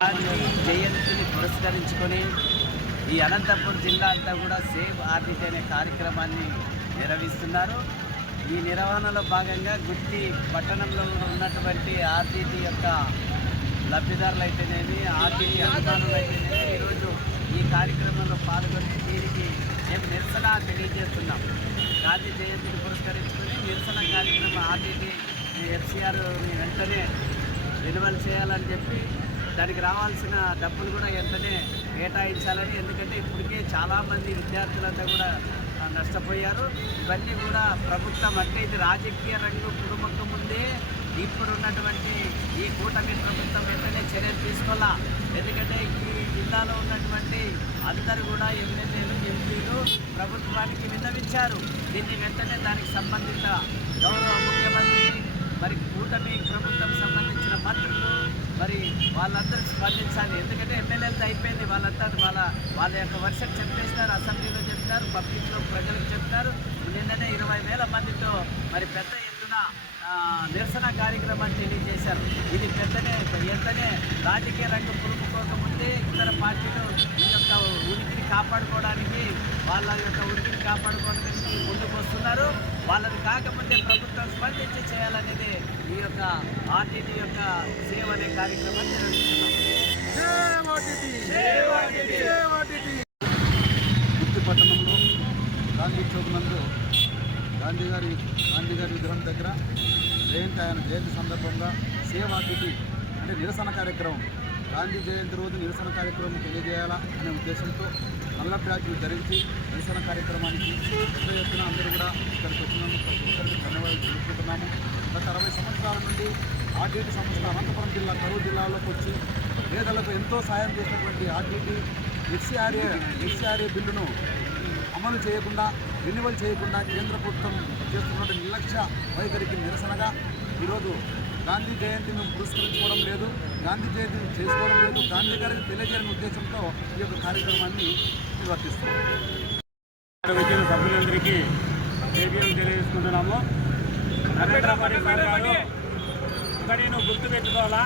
జయంతిని పురస్కరించుకొని ఈ అనంతపురం జిల్లా అంతా కూడా సేవ్ ఆర్టీటీ అనే కార్యక్రమాన్ని నిర్వహిస్తున్నారు. ఈ నిర్వహణలో భాగంగా గుత్తి పట్టణంలో ఉన్నటువంటి ఆర్టీటీ యొక్క లబ్ధిదారులు అయితేనేమి ఆర్టీటీ అధికారులు అయితేనేమి ఈరోజు ఈ కార్యక్రమంలో పాల్గొని దీనికి మేము నిరసన తెలియజేస్తున్నాం. గాంధీ జయంతిని పురస్కరించుకొని నిరసన కార్యక్రమం ఆర్టీటీ ఎఫ్సిఆర్ని వెంటనే రెన్యువల్ చేయాలని చెప్పి దానికి రావాల్సిన డబ్బులు కూడా వెంటనే కేటాయించాలని ఎందుకంటే ఇప్పటికే చాలామంది విద్యార్థులంతా కూడా నష్టపోయారు. ఇవన్నీ కూడా ప్రభుత్వం అంటే ఇది రాజకీయ రంగు కుటుంబకు ముందే ఇప్పుడున్నటువంటి ఈ కూటమి ప్రభుత్వం వెంటనే చర్యలు తీసుకోవాలా? ఎందుకంటే ఈ జిల్లాలో ఉన్నటువంటి అందరూ కూడా ఎమ్మెల్యేలు ఎంపీలు ప్రభుత్వానికి విన్నవించారు. దీన్ని వెంటనే దానికి సంబంధిత గౌరవ ముఖ్యమంత్రి మరి కూటమి ప్రభుత్వం సంబంధించిన మంత్రులు మరి వాళ్ళందరూ స్పందించాలి. ఎందుకంటే ఎమ్మెల్యేలతో అయిపోయింది వాళ్ళంతా వాళ్ళ వాళ్ళ యొక్క వర్షం చెప్పేస్తారు అసెంబ్లీలో చెప్తారు పబ్లిక్లో ప్రజలకు చెప్తారు. నిన్ననే ఇరవై వేల మందితో మరి పెద్ద ఎత్తున నిరసన కార్యక్రమాన్ని తెలియజేశారు. ఇది పెద్దనే ఎంతనే రాజకీయ రంగం పురుపుకోకముందే ఇతర పార్టీలు ఈ యొక్క ఉనికిని కాపాడుకోవడానికి వాళ్ళ యొక్క ఉనికిని కాపాడుకోవడానికి ముందుకు వస్తున్నారు. వాళ్ళని కాకముందే ప్రభుత్వం స్పందించి చేయాలనేది యొక్క ఆర్టీటీ యొక్క సేవ అనే కార్యక్రమాన్ని గుర్తి పట్టణంలో గాంధీ చౌక్ నందు గాంధీ గారి గాంధీ గారి విగ్రహం దగ్గర జయంతి ఆయన జయంతి సందర్భంగా సేవ్ అంటే నిరసన కార్యక్రమం. గాంధీ జయంతి రోజు నిరసన కార్యక్రమం తెలియజేయాలా అనే ఉద్దేశంతో నల్ల బ్యాడ్జీలు ధరించి నిరసన కార్యక్రమానికి పెద్ద ఎత్తున అందరూ కూడా ఇక్కడికి వచ్చినందుకు ప్రతి ఒక్కరికి ధన్యవాదాలు తెలుపుకుంటున్నాము. గత అరవై సంవత్సరాల నుండి ఆర్టీటీ సంస్థ అనంతపురం జిల్లా కరూరు జిల్లాలోకి వచ్చి పేదలకు ఎంతో సాయం చేసినటువంటి ఆర్టీటీ ఎస్సీఆర్ఏ ఎస్సీఆర్ఏ బిల్లును అమలు చేయకుండా రెన్యువల్ చేయకుండా కేంద్ర ప్రభుత్వం చేస్తున్నటువంటి నిర్లక్ష్య వైఖరికి నిరసనగా ఈరోజు గాంధీ జయంతిని పురస్కరించుకోవడం లేదు గాంధీ జయంతిని చేసుకోవడం లేదు. గాంధీ గారికి తెలియజేయని ఉద్దేశంతో ఈ యొక్క కార్యక్రమాన్ని నిర్వర్తిస్తున్నాం. వచ్చిన సభ్యులందరికీ తెలియజేసుకుంటున్నాము. నరేంద్ర మోడీ సార్ ఒకటి నువ్వు గుర్తు పెట్టుకోవాలా?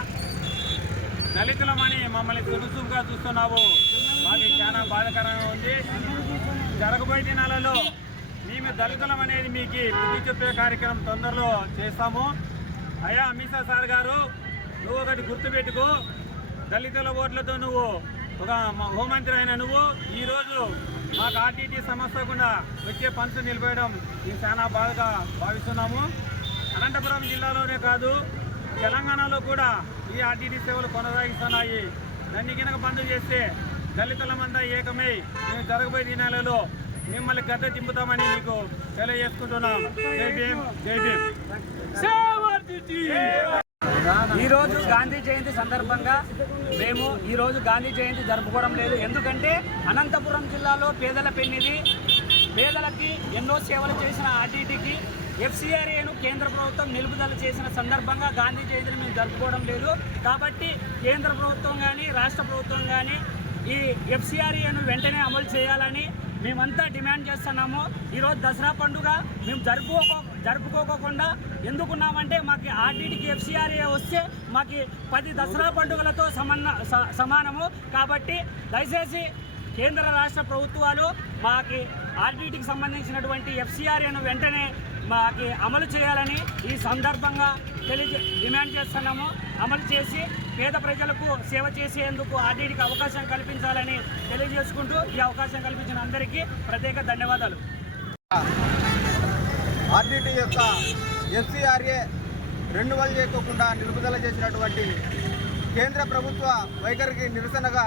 దళితులమని మమ్మల్ని తులుసుగా చూస్తున్నావు. మాకు చాలా బాధకరంగా ఉంది. జరగబోయే దినాలలో మేము దళితులం అనేది మీకు బుద్ధి చెప్పే కార్యక్రమం తొందరలో చేస్తాము. అయ్యా అమిత్ సార్ గారు నువ్వు ఒకటి గుర్తుపెట్టుకో దళితుల ఓట్లతో నువ్వు ఒక హోంమంత్రి అయిన నువ్వు ఈరోజు మాకు ఆర్టీటీ సమస్య కూడా వచ్చే పంచు నిలిపేయడం మేము చాలా బాధగా భావిస్తున్నాము. అనంతపురం జిల్లాలోనే కాదు తెలంగాణలో కూడా ఈ ఆర్టీటీ సేవలు కొనసాగిస్తున్నాయి. దాన్ని కనుక బంద్ చేస్తే దళితులమంతా ఏకమై మేము జరగబోయే దినాలలో మిమ్మల్ని గద్ద దింపుతామని మీకు తెలియజేసుకుంటున్నాం. జై భీమ్ జై భీమ్. ఈరోజు గాంధీ జయంతి సందర్భంగా మేము ఈరోజు గాంధీ జయంతి జరుపుకోవడం లేదు. ఎందుకంటే అనంతపురం జిల్లాలో పేదల పెన్నిది పేదలకి ఎన్నో సేవలు చేసిన ఆర్టీటీకి ఎఫ్సిఆర్ఏను కేంద్ర ప్రభుత్వం నిలుపుదల చేసిన సందర్భంగా గాంధీ జయంతిని మేము జరుపుకోవడం లేదు. కాబట్టి కేంద్ర ప్రభుత్వం కానీ రాష్ట్ర ప్రభుత్వం కానీ ఈ ఎఫ్సిఆర్ఏను వెంటనే అమలు చేయాలని మేమంతా డిమాండ్ చేస్తున్నాము. ఈరోజు దసరా పండుగ మేము జరుపుకో జరుపుకోకుండా ఎందుకున్నామంటే మాకు ఆర్టీటీకి ఎఫ్సిఆర్ఏ వస్తే మాకు పది దసరా పండుగలతో సమన్న స- సమానము. కాబట్టి దయచేసి కేంద్ర రాష్ట్ర ప్రభుత్వాలు మాకి ఆర్టీటీకి సంబంధించినటువంటి ఎఫ్సిఆర్ఏను వెంటనే మాకి అమలు చేయాలని ఈ సందర్భంగా తెలియజే డిమాండ్ చేస్తున్నాము. అమలు చేసి పేద ప్రజలకు సేవ చేసేందుకు ఆర్డీకి అవకాశం కల్పించాలని తెలియజేసుకుంటూ ఈ అవకాశం కల్పించిన అందరికీ ప్రత్యేక ధన్యవాదాలు. ఆర్టీటీ యొక్క ఎఫ్సిఆర్ఏ రెన్యువల్ చేయకోకుండా నిలుపుదల చేసినటువంటి కేంద్ర ప్రభుత్వ వైఖరికి నిరసనగా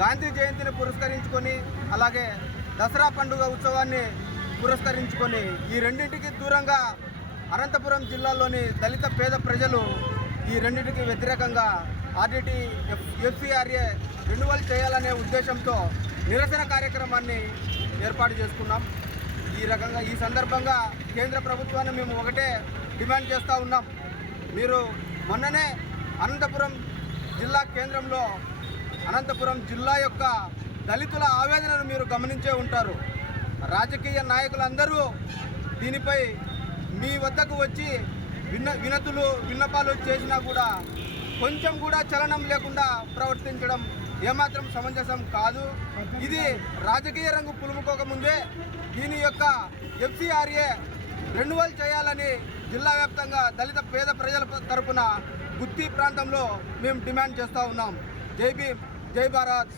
గాంధీ జయంతిని పురస్కరించుకొని అలాగే దసరా పండుగ ఉత్సవాన్ని పురస్కరించుకొని ఈ రెండింటికి దూరంగా అనంతపురం జిల్లాలోని దళిత పేద ప్రజలు ఈ రెండింటికి వ్యతిరేకంగా ఆర్డిటి ఎఫ్ ఎఫ్సిఆర్ఏ రెన్యువల్ చేయాలనే ఉద్దేశంతో నిరసన కార్యక్రమాన్ని ఏర్పాటు చేసుకున్నాం. ఈ రకంగా ఈ సందర్భంగా కేంద్ర ప్రభుత్వాన్ని మేము ఒకటే డిమాండ్ చేస్తూ ఉన్నాం. మీరు మొన్ననే అనంతపురం జిల్లా కేంద్రంలో అనంతపురం జిల్లా యొక్క దళితుల ఆవేదనను మీరు గమనించే ఉంటారు. రాజకీయ నాయకులందరూ దీనిపై మీ వద్దకు వచ్చి విన్న వినతులు విన్నపాలు చేసినా కూడా కొంచెం కూడా చలనం లేకుండా ప్రవర్తించడం ఏమాత్రం సమంజసం కాదు. ఇది రాజకీయ రంగు పులుముకోకముందే దీని యొక్క ఎఫ్సిఆర్ఏ రెన్యువల్ చేయాలని జిల్లా వ్యాప్తంగా దళిత పేద ప్రజల తరపున గుత్తి ప్రాంతంలో మేము డిమాండ్ చేస్తూ ఉన్నాం. జై భీమ్ జై భారత్.